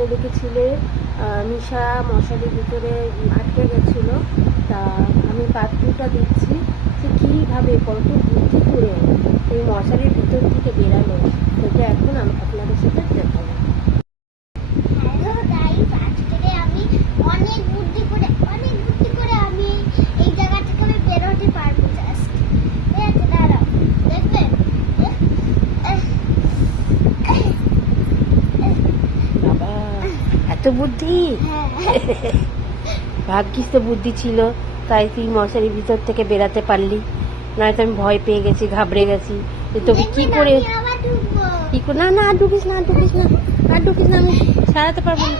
ওখানে দেখেছিলে মিশা মশারির ভিতরে আটকে গেছিল। তা আমি পাত্রটা দিচ্ছি যে কীভাবে কত বুদ্ধি করে এই মশারির ভিতর থেকে বেরালো, সেটা এখন আপনাদের সাথে দেখাবো। হ্যালো গাইস, আজকে আমি অনেক বুদ্ধি করে আমি এই জায়গা থেকে আমি বেরোতে পারবো। জাস্ট ঠিক আছে, দাঁড়াও, দেখবে। বাবা এত বুদ্ধি! ভাগ্যিস তো বুদ্ধি ছিল, তাই তুই মশারির ভিতর থেকে বেরাতে পারলি, নয়তো আমি ভয় পেয়ে গেছি, ঘাবড়ে গেছি যে তোকে কি করে। না না, আর ঢুকিস না, আমি সারাতে পারবো না।